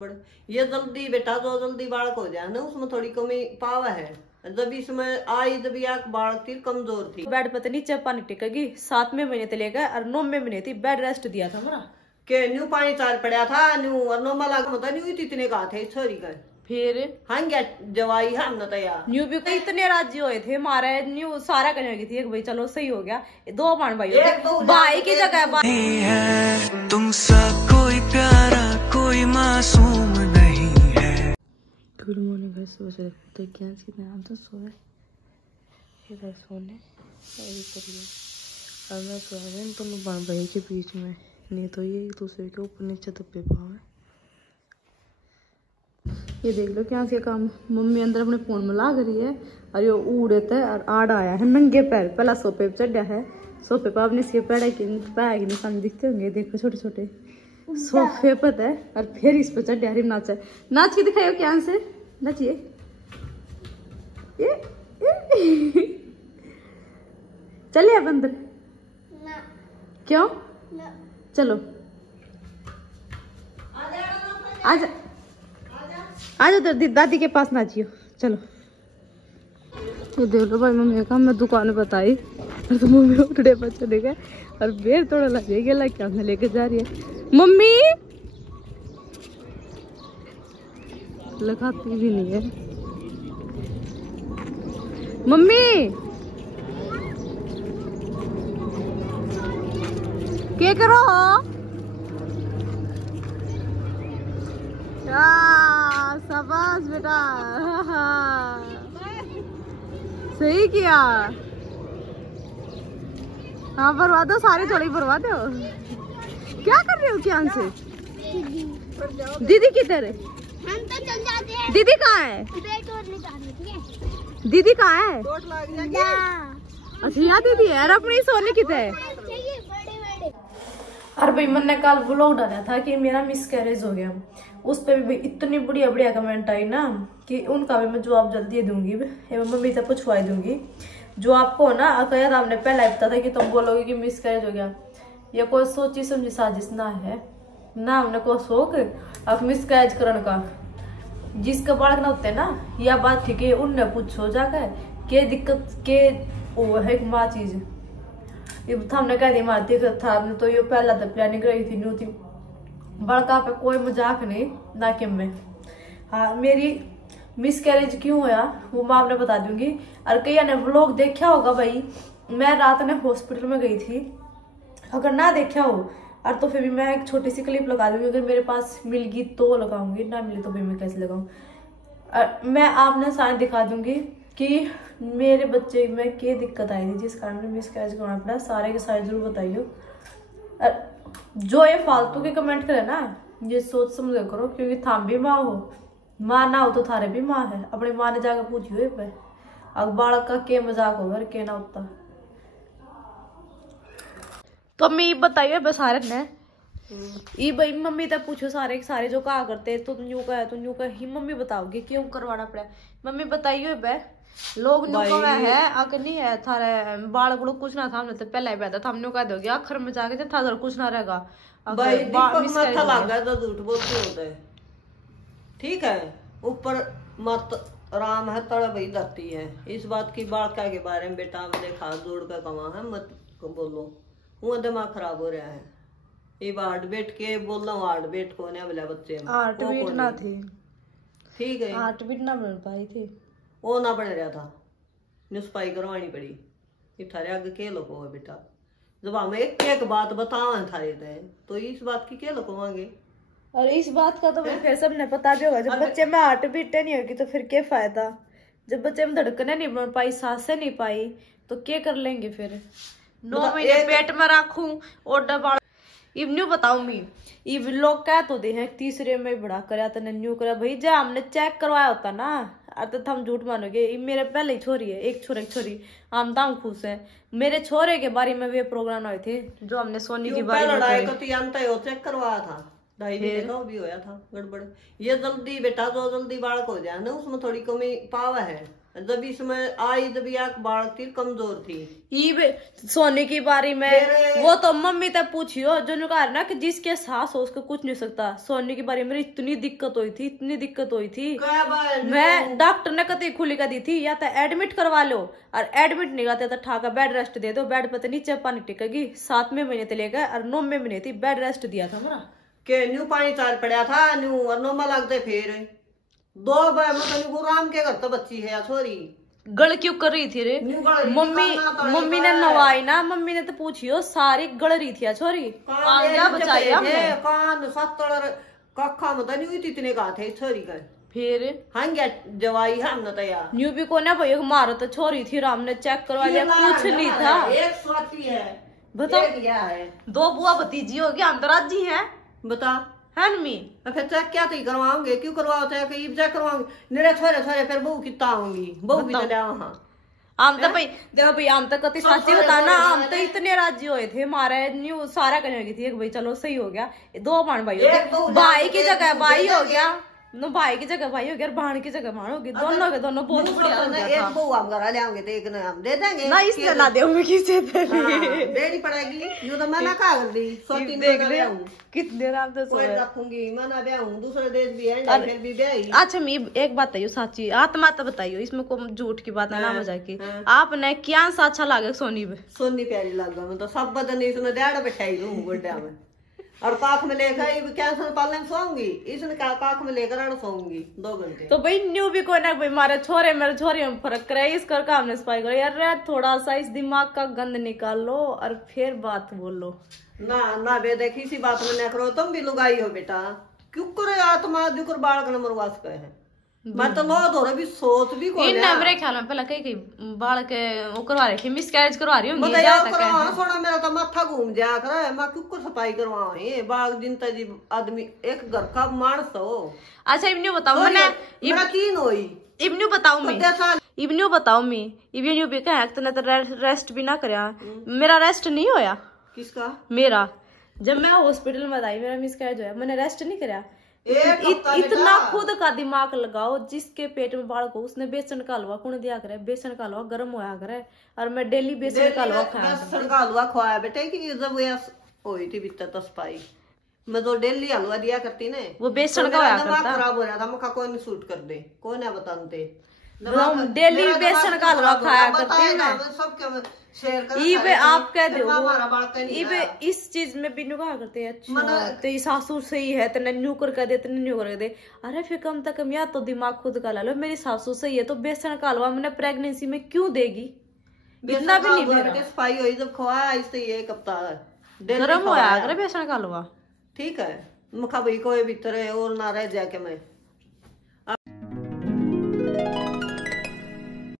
ये जल्दी बेटा जो जल्दी बालक हो जाए ना उसमें थोड़ी कमी पावा है। जब इसमें आई जब एक बालक थी कमजोर थी, बेड पर नीचे पानी टिकेगी 7वें महीने तक लेकर और 9वें महीने थी बेड रेस्ट दिया था मेरा के न्यू पानी चार पड़ा था न्यू और नो मला मतलब न्यू इतने का थे छोरी का फिर हाँ क्या जवाई हम न तैयार न्यू भी इतने राजी हुए थे मारे न्यू सारा करने लगी थी भाई चलो सही हो गया 2 भाई भाई की जगह है तुमसा कोई प्यारा कोई मासूम नहीं है। गुड मॉर्निंग गाइस, सुबह से तो क्या कितने हम तो सोए इधर सोने अभी करिए अब मैं सो गए दोनों भाई के बीच में, नहीं तो ये एक दूसरे के ऊपर नीचे दबे पाओ है। ये देख लो क्या से काम मम्मी अंदर अपने फोन में ला रही है और ये उड़े थे और आड़ आया है नंगे पैर पहला सोफे पे चढ़ा है। सोफे पर अपने सिर पैर के निशान दिखते होंगे, देखो छोटे छोटे सोफे पर है और फिर इस पर चढ़ा है नाच नाच के दिखाओ क्या से नाचिए चलिए अब अंदर क्यों चलो आजा आजा दादी के पास नाचियो चलो। ये देख लो भाई मम्मी का मैं दुकान बताई तो मम्मी उठे पर चले गए और बेर थोड़ा लगे गया क्या हमने लेके जा रही है मम्मी लगाती भी नहीं है मम्मी क्या करो शाबाश बेटा सही किया। हाँ भरवा दो सारे थोड़ी भरवा दो। क्या कर रहे हो क्या से दीदी किधर है? हम तो चल जाते हैं। दीदी कहाँ है? दीदी कहाँ है? अच्छा यहाँ दीदी है और अपनी सोने किधर है? अरे भाई मैंने कल व्लॉग डाला था कि मेरा मिसकैरेज हो गया, उस पर भी इतनी बढ़िया बढ़िया कमेंट आई ना कि उनका भी मैं जवाब जल्दी दूंगी, मम्मी से पूछवाई दूंगी। जो आपको ना कहा था हमने पहला ही पता था कि तुम बोलोगे कि मिसकैरेज हो गया, ये कोई सोची समझी साजिश ना है ना हमने कोई शौक अब मिसकैरेज करने का। जिसका बालक ना होते ना यह बात ठीक है उनने पूछो जाकर के दिक्कत के वो है माँ चीज हमने कह दी मारती था हमने तो ये पहला तो प्लानिंग रही थी न्यू थी बड़का पे कोई मजाक नहीं ना कि मैं। हाँ मेरी मिसकैरेज क्यों हुआ वो मैं आपने बता दूंगी। और कई ने व्लॉग देखा होगा भाई, मैं रात में हॉस्पिटल में गई थी, अगर ना देखा हो और तो फिर भी मैं एक छोटी सी क्लिप लगा दूंगी, अगर मेरे पास मिल गई तो लगाऊंगी ना मिली तो फिर मैं कैसे लगाऊं। मैं आपने सारे दिखा दूंगी कि मेरे बच्चे में क्या दिक्कत आई थी जिस कारण मिसकैरेज करना पड़ा, सारे के सारे जरूर बताइयो। जो ये फालतू के कमेंट करे ना ये सोच समझ करो, क्योंकि थाम भी माँ हो, माँ ना हो तो थारे भी माँ है, अपनी माँ ने जाकर पूछियो पे अब बालक का के मजाक होगा के ना होता। तो मैं बताइए बस सारे ने ये भाई मम्मी तक पूछो सारे सारे जो कहा करते तुम यूं का तुम यूं का ही मम्मी बताओगे क्यों करवाना पड़ा। मम्मी बताइए बे लोग है अगर नहीं है थारे बाल बड़ो कुछ ना था हमने तो पहले ही बैठा था हमने कह दोगे आखिर में जाके था कुछ ना रहेगा भाई दीपक माथा लग गया तो झूठ बोलते होते है ठीक है। ऊपर मत राम है तड़ भाई धरती है, इस बात की बालका के बारे में बेटा हमने खास जोड़ कर कमा है मत बोलो वो दिमाग खराब हो रहा है। ये हार्ट बेट के बोल रहा हूँ हार्ट बेट होने वाले बच्चे हार्ट बीट ना थी ठीक है हार्ट बीट ना बन पाई थी वो ना बन रहा था न्यूस्पाई करवानी पड़ी। ये थारे आगे के लोगों है बेटा जब हम एक एक बात बताओ थारे थे तो इस बात की क्या लोगोंगे। और इस बात का तो फिर सबने पता भी होगा जब बच्चे में हार्ट बीट नहीं होगी तो फिर क्या फायदा, जब बच्चे में धड़कने नहीं बन पाई सांसें नहीं पाई तो क्या कर लेंगे फिर। 9 महीने पेट में रखूं और दबा इब न्यू बताऊ मी इब लोग कह तो दे हैं तीसरे में बड़ा कराया तो न्यू करा भाई जब हमने चेक करवाया होता ना तो हम झूठ मानोगे। मेरे पहले ही छोरी है एक छोरी हम दाम खुश है। मेरे छोरे के बारे में भी प्रोग्राम आए थे जो हमने सोनी की बारे में चेक करवाया था 2.5 महीने का भी होया था गड़बड़। ये जल्दी बेटा जो जल्दी बालक हो जाए ना उसमें थोड़ी कमी पावा है। जब इसमें आई जब एक बाल थी कमजोर थी सोने की बारी में वो तो मम्मी तक पूछियो जो कहा ना कि जिसके सास हो उसको कुछ नहीं सकता। सोने की बारी में इतनी दिक्कत हुई थी, इतनी दिक्कत हुई थी। मैं डॉक्टर ने कतई खुली कर दी थी या तो एडमिट करवा लो, और एडमिट नहीं करते तो ठाका बेड रेस्ट दे दो। बेड पे तो नीचे पानी टिकेगी। 7वें महीने तो लेकर और 9वें महीने थी बेड रेस्ट दिया था मेरा के न्यू पानी चार पड़ा था न्यू और नोमा लगते फिर 2 बार मतलब राम के घर तो बच्ची है छोरी गड़ क्यों कर रही थी रे? मम्मी ने नवाई ना, मम्मी ने तो पूछियो सारी गड़ रही थी छोरी। कान 70 कखा में तो न्यू इतने का थे छोरी का फिर हाँ जवाई है हमने तो यार न्यू भी को ना भाई मारो तो छोरी थी। राम ने चेक करवा लिया कुछ नहीं था। एक स्वाति है बताओ है 2 बुआ भतीजी होगी अंतराजी है बता है नमी। फिर चेक क्या तो करवाओगे क्यों करवाओ चेक करवाओगे मेरे थोड़े फिर बहू कितना आऊंगी बहू भी चले वहाँ आम तो भाई देखो भाई आम तो कति साची बता ना आम तो इतने राज्य हुए थे हमारे न्यू सारा करने लगी थी भाई चलो सही हो गया 2 भाण भाई हो गए। भाई की जगह भाई हो गया नो भाई की जगह भाई हो गया, भाण की जगह भाण होगी। दोनों के दोनों बहुत बढ़िया हो गया था। एक बहू हम घर ले आएंगे तो एक ना हम दे देंगे ना इसलिए ना दे किसे देनी पड़ेगी यूं तो मैं ना कहा कर दी देख ले कितने राम तो कोई रखूंगी मैं ना ब्याह हूं दूसरे देश भी है फिर भी ब्याह। अच्छा मैं एक बात बताइयो साची आत्मा तो बताइयो इसमें को झूठ की बात ना मजाक की। आपने क्या सा अच्छा लागे सोनी प्यारी लगा मैं तो सब बदन इसने डेढ़ बैठाई दूं गोड्डा में और काख में लेकर कैंसर पालने में सोऊंगी इसने काख में लेकर सोऊंगी 2 घंटे। तो भाई न्यू भी कोई ना भाई मेरे छोरे में फर्क करे इस कर काम ने सफाई करो यार। थोड़ा सा इस दिमाग का गंद निकाल लो और फिर बात बोलो ना बे देखी इसी बात में न करो तुम भी लुगाई हो बेटा क्यों करे आत्मा दुकर बालक नंबर वास का है मैं तो लो थोड़ा भी सोच भी कोई इन मेरे ख्याल में पहले कई बाल के वो करवा रही थी मिसकैरेज करवा रही होंगी थोड़ा मेरा तो माथा घूम जाया कर मैं क्यों सफाई करवाऊं बाल जिनता जी आदमी एक घर का मानस हो। अच्छा इब्न्यू बताओ मेरा कीन होई इब्न्यू बताओ मैं इब्न्यू भी कहा तने तो रेस्ट भी ना करया। मेरा रेस्ट नहीं होया किसका मेरा जब मैं हॉस्पिटल में आई मेरा मिसकैरेज होया मैंने रेस्ट नहीं करया। इतना खुद का दिमाग लगाओ जिसके पेट में बालक हो उसने बेसन का हलवा कौन दिया करे बेसन का हलवा गर्म होया करे और मैं डेली बेसन का हलवा खाया बेसन का हलवा खवाया बेटे कि जब हुई थी बित्ता तस्पाई मैं तो डेली हलवा दिया करती ने वो बेसन का होया करता खराब हो रहा था मुझे कोई नहीं सूट कर दे कोई ना बताते डेली बेसन का हलवा खाया करती ना सबके इबे आप कह दो इबे इस चीज में बिनु कहा करते हैं अच्छा तो ये सासू सही है तो न्यू कर दे तो न्यू कर दे। अरे फिर कम से कम या तो दिमाग खुद का ला लो मेरी सासू सही है तो बेसन का हलवा मैंने प्रेगनेंसी में क्यों देगी इतना भी नहीं सफाई हुई जब खवाया इससे एक हफ्ता गर्म होया अगर बेसन का हलवा ठीक है मुखा भाई कोई भीतर और ना रह जाके मैं